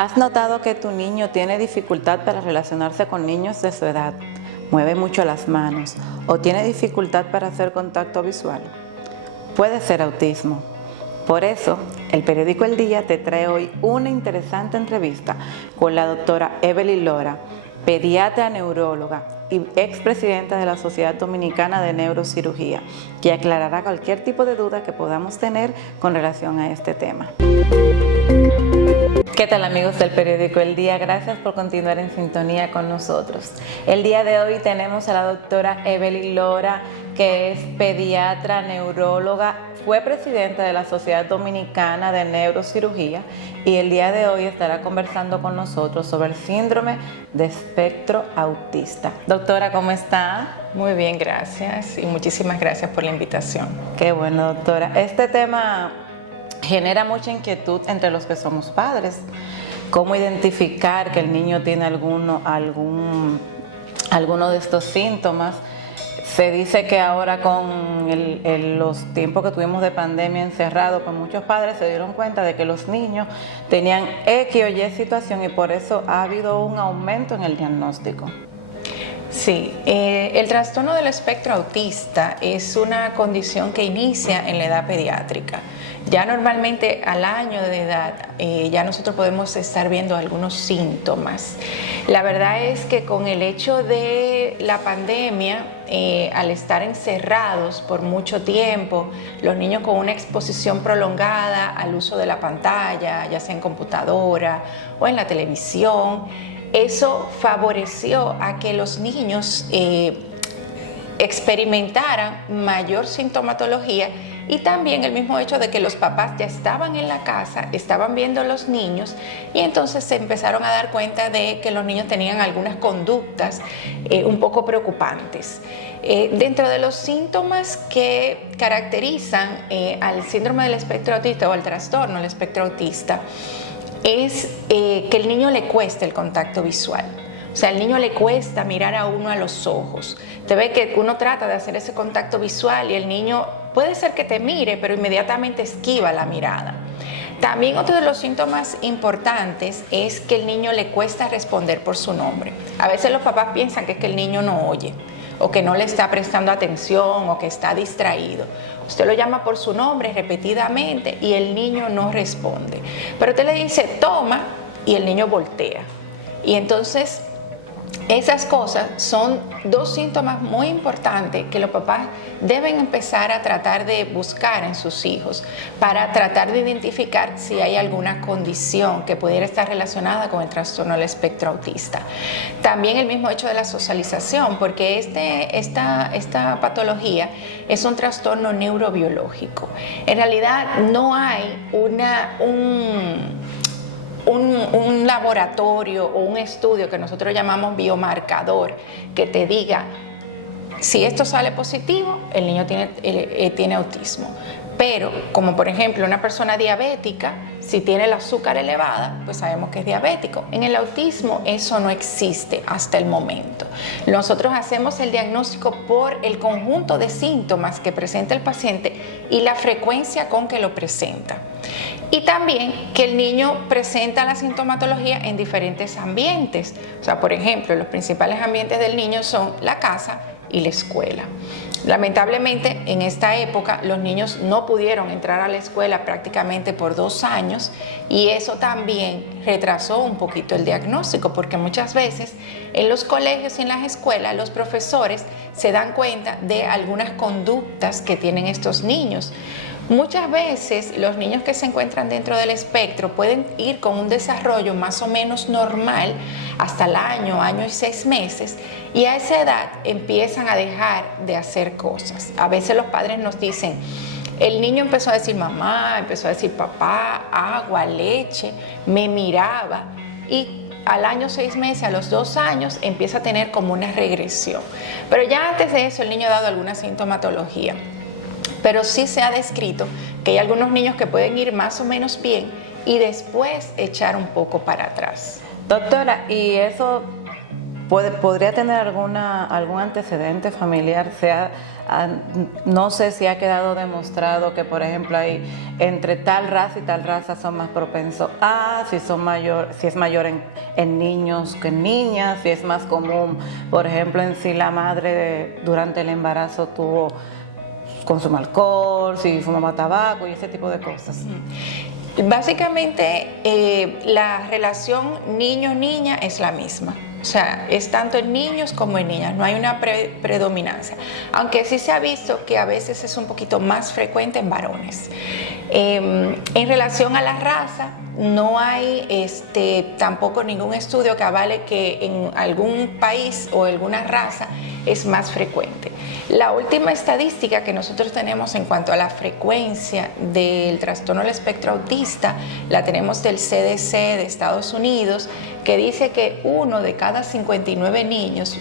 ¿Has notado que tu niño tiene dificultad para relacionarse con niños de su edad? ¿Mueve mucho las manos o tiene dificultad para hacer contacto visual? Puede ser autismo. Por eso, el periódico El Día te trae hoy una interesante entrevista con la doctora Evelyn Lora, pediatra neuróloga y expresidenta de la Sociedad Dominicana de Neurocirugía, que aclarará cualquier tipo de duda que podamos tener con relación a este tema. ¿Qué tal, amigos del periódico El Día? Gracias por continuar en sintonía con nosotros. El día de hoy tenemos a la doctora Evelyn Lora, que es pediatra neuróloga, fue presidenta de la Sociedad Dominicana de Neurocirugía y el día de hoy estará conversando con nosotros sobre el síndrome de espectro autista. Doctora, ¿cómo está? Muy bien, gracias y muchísimas gracias por la invitación. Qué bueno, doctora. Este tema genera mucha inquietud entre los que somos padres. ¿Cómo identificar que el niño tiene alguno de estos síntomas? Se dice que ahora con los tiempos que tuvimos de pandemia encerrado, pues muchos padres se dieron cuenta de que los niños tenían X o Y situación y por eso ha habido un aumento en el diagnóstico. Sí, el trastorno del espectro autista es una condición que inicia en la edad pediátrica. Ya normalmente al año de edad ya nosotros podemos estar viendo algunos síntomas. La verdad es que con el hecho de la pandemia, al estar encerrados por mucho tiempo, los niños con una exposición prolongada al uso de la pantalla, ya sea en computadora o en la televisión, eso favoreció a que los niños experimentaran mayor sintomatología y también el mismo hecho de que los papás ya estaban en la casa, estaban viendo a los niños y entonces se empezaron a dar cuenta de que los niños tenían algunas conductas un poco preocupantes. Dentro de los síntomas que caracterizan al síndrome del espectro autista o al trastorno del espectro autista es que el niño le cuesta el contacto visual. O sea, al niño le cuesta mirar a uno a los ojos. Te ve que uno trata de hacer ese contacto visual y el niño puede ser que te mire, pero inmediatamente esquiva la mirada. También otro de los síntomas importantes es que el niño le cuesta responder por su nombre. A veces los papás piensan que es que el niño no oye, o que no le está prestando atención, o que está distraído. Usted lo llama por su nombre repetidamente y el niño no responde. Pero usted le dice, toma, y el niño voltea. Y entonces, esas cosas son dos síntomas muy importantes que los papás deben empezar a tratar de buscar en sus hijos para tratar de identificar si hay alguna condición que pudiera estar relacionada con el trastorno del espectro autista. También el mismo hecho de la socialización, porque esta patología es un trastorno neurobiológico. En realidad no hay un laboratorio o un estudio que nosotros llamamos biomarcador que te diga si esto sale positivo, el niño tiene autismo. Pero, como por ejemplo una persona diabética, si tiene el azúcar elevada, pues sabemos que es diabético. En el autismo eso no existe hasta el momento. Nosotros hacemos el diagnóstico por el conjunto de síntomas que presenta el paciente y la frecuencia con que lo presenta. Y también que el niño presenta la sintomatología en diferentes ambientes. O sea, por ejemplo, los principales ambientes del niño son la casa y la escuela. Lamentablemente, en esta época, los niños no pudieron entrar a la escuela prácticamente por 2 años y eso también retrasó un poquito el diagnóstico, porque muchas veces en los colegios y en las escuelas los profesores se dan cuenta de algunas conductas que tienen estos niños. Muchas veces los niños que se encuentran dentro del espectro pueden ir con un desarrollo más o menos normal hasta el año y 6 meses y a esa edad empiezan a dejar de hacer cosas. A veces los padres nos dicen, el niño empezó a decir mamá, empezó a decir papá, agua, leche, me miraba y al año 6 meses, a los 2 años, empieza a tener como una regresión. Pero ya antes de eso el niño ha dado alguna sintomatología. Pero sí se ha descrito que hay algunos niños que pueden ir más o menos bien y después echar un poco para atrás. Doctora, ¿y eso podría tener algún antecedente familiar, no sé si ha quedado demostrado que, por ejemplo, entre tal raza y tal raza son más propensos si es mayor en niños que en niñas, si es más común, por ejemplo, en si la madre durante el embarazo consume alcohol, si fumaba tabaco y ese tipo de cosas. Básicamente, la relación niño-niña es la misma. O sea, es tanto en niños como en niñas, no hay una predominancia. Aunque sí se ha visto que a veces es un poquito más frecuente en varones. En relación a la raza, no hay tampoco ningún estudio que avale que en algún país o alguna raza es más frecuente. La última estadística que nosotros tenemos en cuanto a la frecuencia del trastorno del espectro autista la tenemos del CDC de Estados Unidos, que dice que 1 de cada 59 niños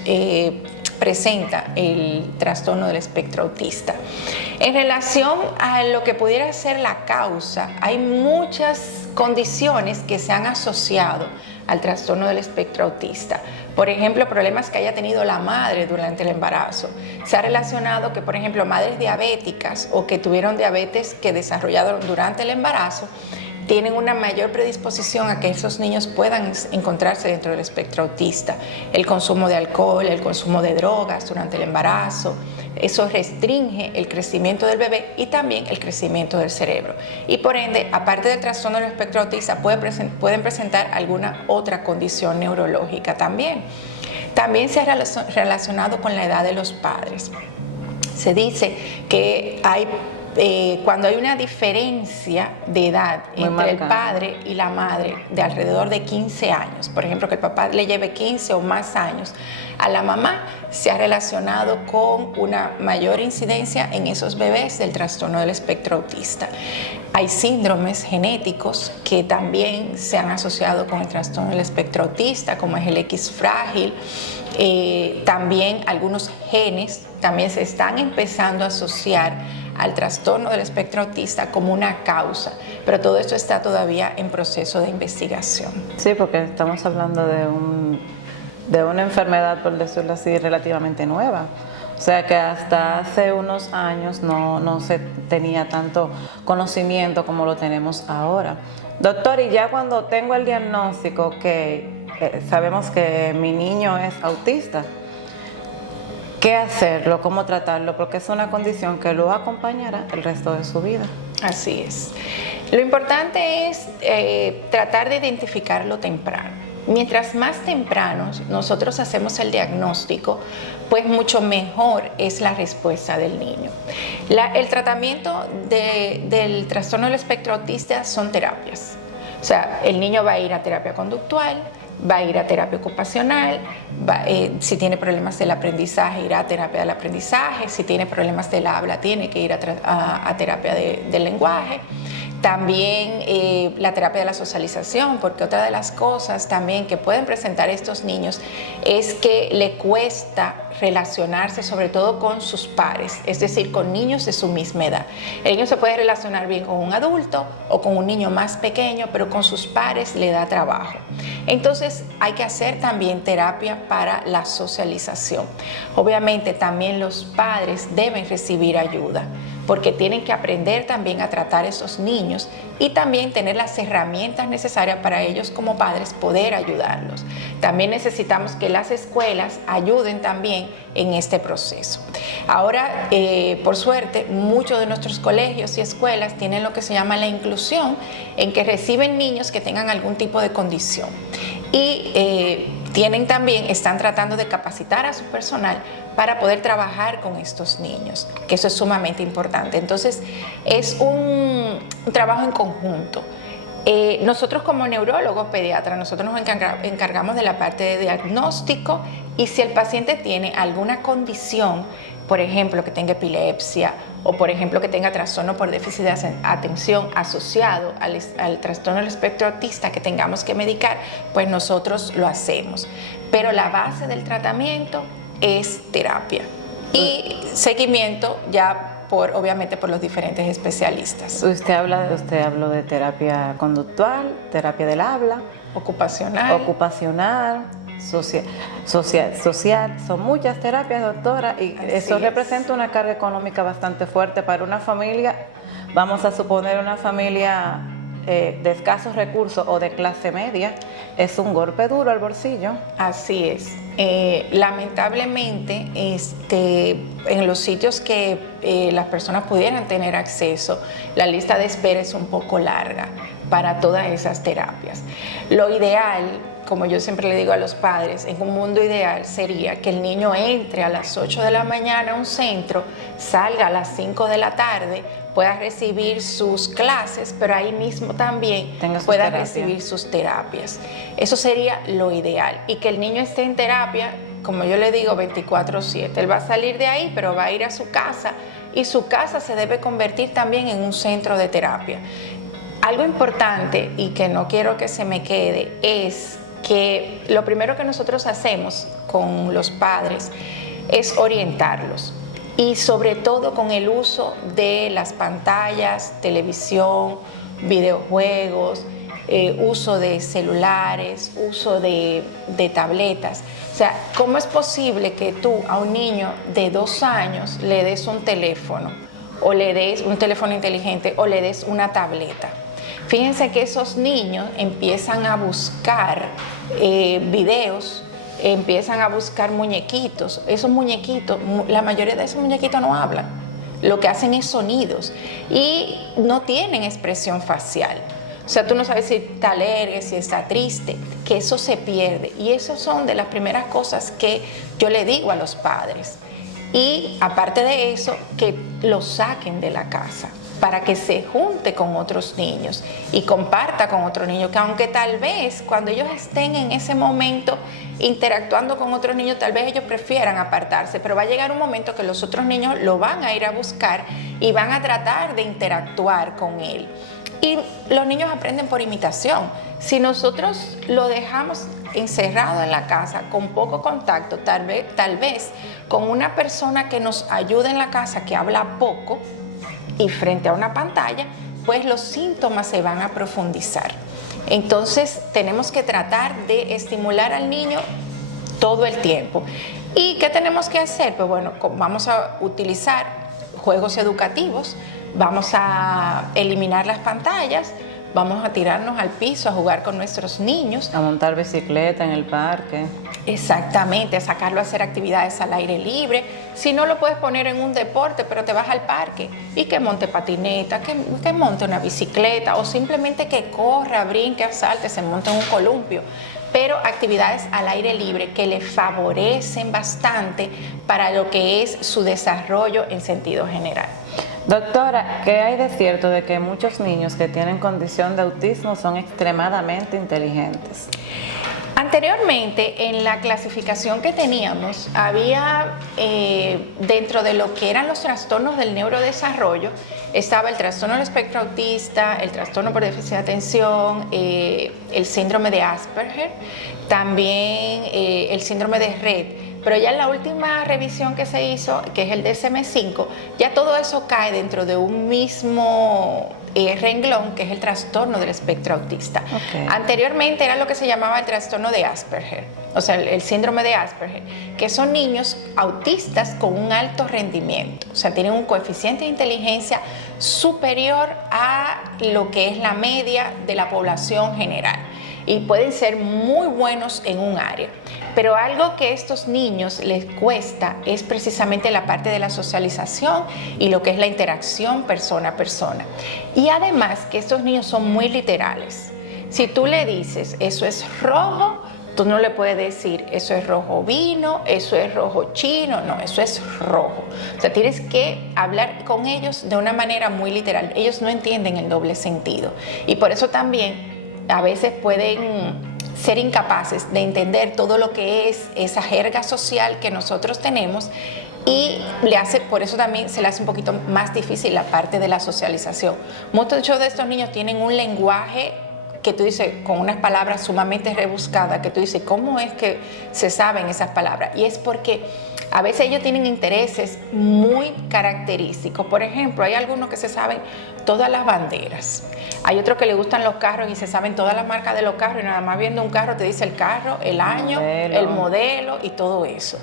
presenta el trastorno del espectro autista. En relación a lo que pudiera ser la causa, hay muchas condiciones que se han asociado al trastorno del espectro autista. Por ejemplo, problemas que haya tenido la madre durante el embarazo. Se ha relacionado que, por ejemplo, madres diabéticas o que tuvieron diabetes que desarrollaron durante el embarazo tienen una mayor predisposición a que esos niños puedan encontrarse dentro del espectro autista. El consumo de alcohol, el consumo de drogas durante el embarazo, eso restringe el crecimiento del bebé y también el crecimiento del cerebro. Y por ende, aparte del trastorno del espectro autista, pueden presentar alguna otra condición neurológica también. También se ha relacionado con la edad de los padres. Se dice que cuando hay una diferencia de edad entre el padre y la madre de alrededor de 15 años, por ejemplo, que el papá le lleve 15 o más años a la mamá, se ha relacionado con una mayor incidencia en esos bebés del trastorno del espectro autista. Hay síndromes genéticos que también se han asociado con el trastorno del espectro autista, como es el X frágil. También algunos genes también se están empezando a asociar al trastorno del espectro autista como una causa, pero todo esto está todavía en proceso de investigación. Sí, porque estamos hablando de una enfermedad, por decirlo así, relativamente nueva. O sea que hasta hace unos años no se tenía tanto conocimiento como lo tenemos ahora. Doctor, y ya cuando tengo el diagnóstico que sabemos que mi niño es autista, ¿qué hacerlo? ¿Cómo tratarlo? Porque es una condición que lo acompañará el resto de su vida. Así es. Lo importante es tratar de identificarlo temprano. Mientras más temprano nosotros hacemos el diagnóstico, pues mucho mejor es la respuesta del niño. El tratamiento del trastorno del espectro autista son terapias. O sea, el niño va a ir a terapia conductual, va a ir a terapia ocupacional, si tiene problemas del aprendizaje, irá a terapia del aprendizaje, si tiene problemas del habla, tiene que ir a terapia del lenguaje. También la terapia de la socialización, porque otra de las cosas también que pueden presentar estos niños es que le cuesta relacionarse sobre todo con sus pares, es decir, con niños de su misma edad. El niño se puede relacionar bien con un adulto o con un niño más pequeño, pero con sus pares le da trabajo. Entonces hay que hacer también terapia para la socialización. Obviamente también los padres deben recibir ayuda, porque tienen que aprender también a tratar a esos niños y también tener las herramientas necesarias para ellos como padres poder ayudarlos. También necesitamos que las escuelas ayuden también en este proceso. Ahora, por suerte, muchos de nuestros colegios y escuelas tienen lo que se llama la inclusión, en que reciben niños que tengan algún tipo de condición. Y están tratando de capacitar a su personal para poder trabajar con estos niños, que eso es sumamente importante. Entonces, es un trabajo en conjunto. Nosotros como neurólogos pediatras, nosotros nos encargamos de la parte de diagnóstico y si el paciente tiene alguna condición, por ejemplo, que tenga epilepsia o por ejemplo que tenga trastorno por déficit de atención asociado al trastorno del espectro autista que tengamos que medicar, pues nosotros lo hacemos. Pero la base del tratamiento es terapia y seguimiento ya obviamente por los diferentes especialistas. Usted habló de terapia conductual, terapia del habla, ocupacional, social. Son muchas terapias, doctora, y Así eso es. representa una carga económica bastante fuerte para una familia. Vamos a suponer una familia de escasos recursos o de clase media, es un golpe duro al bolsillo. Así es. Lamentablemente, en los sitios que las personas pudieran tener acceso, la lista de espera es un poco larga para todas esas terapias. Lo ideal, como yo siempre le digo a los padres, en un mundo ideal sería que el niño entre a las 8 de la mañana a un centro, salga a las 5 de la tarde, pueda recibir sus clases, pero ahí mismo también pueda recibir sus terapias. Eso sería lo ideal. Y que el niño esté en terapia, como yo le digo, 24/7. Él va a salir de ahí, pero va a ir a su casa, y su casa se debe convertir también en un centro de terapia. Algo importante, y que no quiero que se me quede, es que lo primero que nosotros hacemos con los padres es orientarlos. Y sobre todo con el uso de las pantallas, televisión, videojuegos, uso de celulares, uso de tabletas. O sea, ¿cómo es posible que tú a un niño de 2 años le des un teléfono, o le des un teléfono inteligente, o le des una tableta? Fíjense que esos niños empiezan a buscar videos, empiezan a buscar muñequitos. Esos muñequitos, la mayoría de esos muñequitos no hablan, lo que hacen es sonidos y no tienen expresión facial. O sea, tú no sabes si está alegre, si está triste, que eso se pierde. Y eso son de las primeras cosas que yo le digo a los padres. Y aparte de eso, que lo saquen de la casa para que se junte con otros niños y comparta con otros niños, que aunque tal vez cuando ellos estén en ese momento interactuando con otros niños, tal vez ellos prefieran apartarse, pero va a llegar un momento que los otros niños lo van a ir a buscar y van a tratar de interactuar con él. Y los niños aprenden por imitación. Si nosotros lo dejamos encerrado en la casa con poco contacto, tal vez con una persona que nos ayude en la casa, que habla poco, y frente a una pantalla, pues los síntomas se van a profundizar. Entonces tenemos que tratar de estimular al niño todo el tiempo. ¿Y qué tenemos que hacer? Pues bueno, vamos a utilizar juegos educativos, vamos a eliminar las pantallas, vamos a tirarnos al piso a jugar con nuestros niños. A montar bicicleta en el parque. Exactamente, a sacarlo a hacer actividades al aire libre. Si no lo puedes poner en un deporte, pero te vas al parque y que monte patineta, que monte una bicicleta, o simplemente que corra, brinque, salte, se monte en un columpio. Pero actividades al aire libre que le favorecen bastante para lo que es su desarrollo en sentido general. Doctora, ¿qué hay de cierto de que muchos niños que tienen condición de autismo son extremadamente inteligentes? Anteriormente, en la clasificación que teníamos, había dentro de lo que eran los trastornos del neurodesarrollo, estaba el trastorno del espectro autista, el trastorno por déficit de atención, el síndrome de Asperger, también el síndrome de Rett. Pero ya en la última revisión que se hizo, que es el DSM-5, ya todo eso cae dentro de un mismo renglón, que es el trastorno del espectro autista. Okay. Anteriormente era lo que se llamaba el trastorno de Asperger, o sea, el síndrome de Asperger, que son niños autistas con un alto rendimiento, o sea, tienen un coeficiente de inteligencia superior a lo que es la media de la población general y pueden ser muy buenos en un área. Pero algo que a estos niños les cuesta es precisamente la parte de la socialización y lo que es la interacción persona a persona. Y además que estos niños son muy literales. Si tú le dices, eso es rojo, tú no le puedes decir, eso es rojo vino, eso es rojo chino, no, eso es rojo. O sea, tienes que hablar con ellos de una manera muy literal. Ellos no entienden el doble sentido. Y por eso también a veces pueden ser incapaces de entender todo lo que es esa jerga social que nosotros tenemos, y por eso también se le hace un poquito más difícil la parte de la socialización. Muchos de estos niños tienen un lenguaje que tú dices, con unas palabras sumamente rebuscadas, que tú dices, ¿cómo es que se saben esas palabras? Y es porque a veces ellos tienen intereses muy característicos. Por ejemplo, hay algunos que se saben todas las banderas. Hay otros que les gustan los carros y se saben todas las marcas de los carros y nada más viendo un carro te dice el carro, el año, el modelo y todo eso.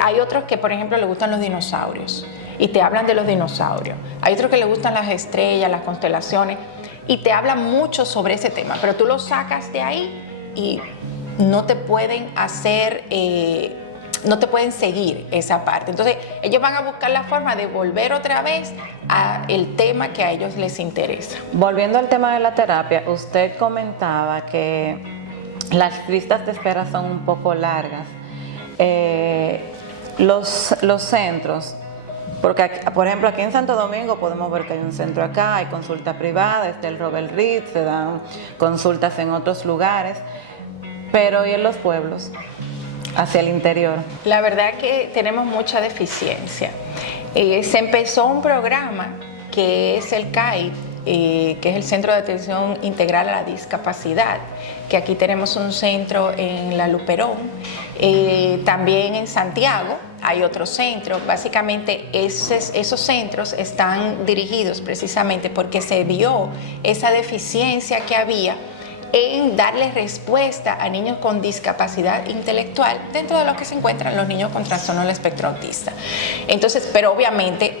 Hay otros que, por ejemplo, les gustan los dinosaurios y te hablan de los dinosaurios. Hay otros que les gustan las estrellas, las constelaciones y te hablan mucho sobre ese tema, pero tú lo sacas de ahí y no te pueden hacer... no te pueden seguir esa parte. Entonces, ellos van a buscar la forma de volver otra vez al tema que a ellos les interesa. Volviendo al tema de la terapia, usted comentaba que las listas de espera son un poco largas. Los centros, porque por ejemplo aquí en Santo Domingo podemos ver que hay un centro acá, hay consulta privada, está el Robert Reed, se dan consultas en otros lugares, pero ¿y en los pueblos? Hacia el interior. La verdad que tenemos mucha deficiencia. Se empezó un programa que es el CAI, que es el Centro de Atención Integral a la Discapacidad, que aquí tenemos un centro en La Luperón, también en Santiago hay otro centro. Básicamente esos centros están dirigidos precisamente porque se vio esa deficiencia que había en darle respuesta a niños con discapacidad intelectual dentro de los que se encuentran los niños con trastorno del espectro autista. Entonces, pero obviamente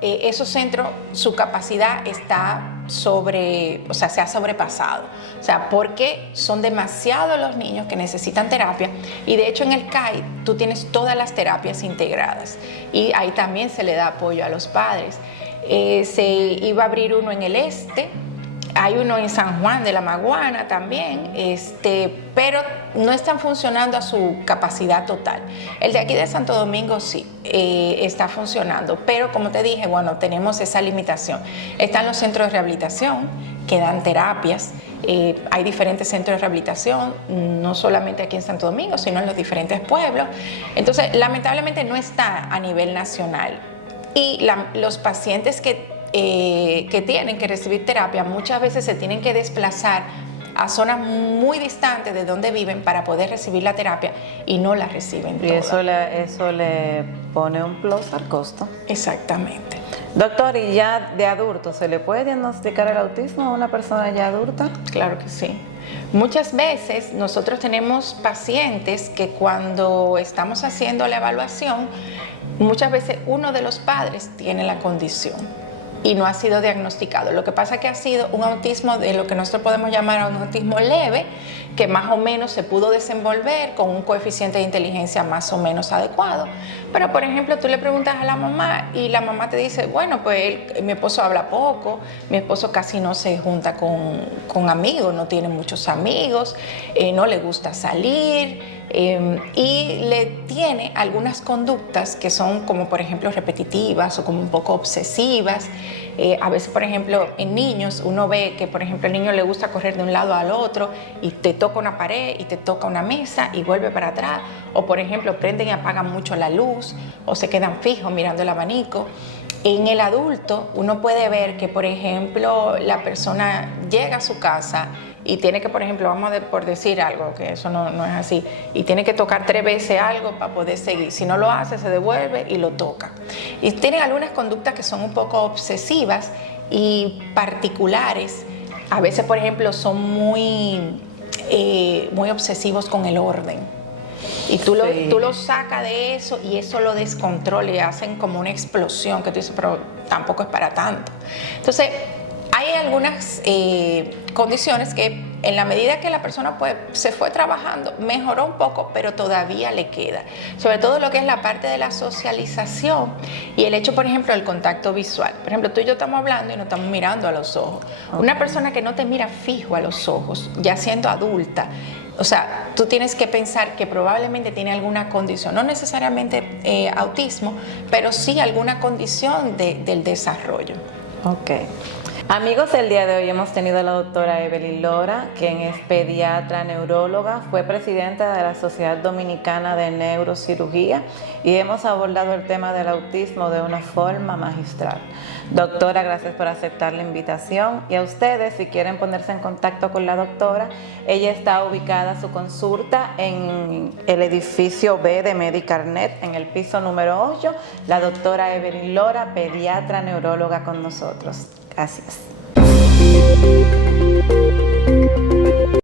esos centros, su capacidad está se ha sobrepasado. O sea, porque son demasiados los niños que necesitan terapia y de hecho en el CAI tú tienes todas las terapias integradas y ahí también se le da apoyo a los padres. Se iba a abrir uno en el este. Hay uno en San Juan de la Maguana también, pero no están funcionando a su capacidad total. El de aquí de Santo Domingo sí está funcionando, pero como te dije, bueno, tenemos esa limitación. Están los centros de rehabilitación que dan terapias. Hay diferentes centros de rehabilitación, no solamente aquí en Santo Domingo, sino en los diferentes pueblos. Entonces, lamentablemente no está a nivel nacional. Y los pacientes que tienen que recibir terapia muchas veces se tienen que desplazar a zonas muy distantes de donde viven para poder recibir la terapia y no la reciben y toda. eso le pone un plus al costo. Exactamente. Doctor, ¿y ya de adulto se le puede diagnosticar el autismo a una persona ya adulta? Claro que sí. Muchas veces nosotros tenemos pacientes que cuando estamos haciendo la evaluación, muchas veces uno de los padres tiene la condición y no ha sido diagnosticado. Lo que pasa es que ha sido un autismo de lo que nosotros podemos llamar un autismo leve, que más o menos se pudo desenvolver con un coeficiente de inteligencia más o menos adecuado. Pero, por ejemplo, tú le preguntas a la mamá y la mamá te dice, bueno, pues mi esposo habla poco, mi esposo casi no se junta con amigos, no tiene muchos amigos, no le gusta salir. Y le tiene algunas conductas que son como por ejemplo repetitivas o como un poco obsesivas. A veces por ejemplo en niños uno ve que por ejemplo el niño le gusta correr de un lado al otro y te toca una pared y te toca una mesa y vuelve para atrás, o por ejemplo prenden y apagan mucho la luz o se quedan fijos mirando el abanico. En el adulto uno puede ver que por ejemplo la persona llega a su casa y tiene que, por ejemplo, por decir algo, que eso no es así, y tiene que tocar 3 veces algo para poder seguir. Si no lo hace, se devuelve y lo toca. Y tienen algunas conductas que son un poco obsesivas y particulares. A veces, por ejemplo, son muy obsesivos con el orden. Y tú lo sacas de eso y eso lo descontrola y hacen como una explosión que tú dices, pero tampoco es para tanto. Entonces, hay algunas condiciones que en la medida que la persona se fue trabajando, mejoró un poco, pero todavía le queda. Sobre todo lo que es la parte de la socialización y el hecho, por ejemplo, del contacto visual. Por ejemplo, tú y yo estamos hablando y nos estamos mirando a los ojos. Una persona que no te mira fijo a los ojos, ya siendo adulta, o sea, tú tienes que pensar que probablemente tiene alguna condición, no necesariamente autismo, pero sí alguna condición del desarrollo. Ok. Amigos, el día de hoy hemos tenido a la doctora Evelyn Lora, quien es pediatra neuróloga, fue presidenta de la Sociedad Dominicana de Neurocirugía y hemos abordado el tema del autismo de una forma magistral. Doctora, gracias por aceptar la invitación, y a ustedes, si quieren ponerse en contacto con la doctora, ella está ubicada su consulta en el edificio B de Medicarnet, en el piso número 8, la doctora Evelyn Lora, pediatra neuróloga con nosotros. Gracias.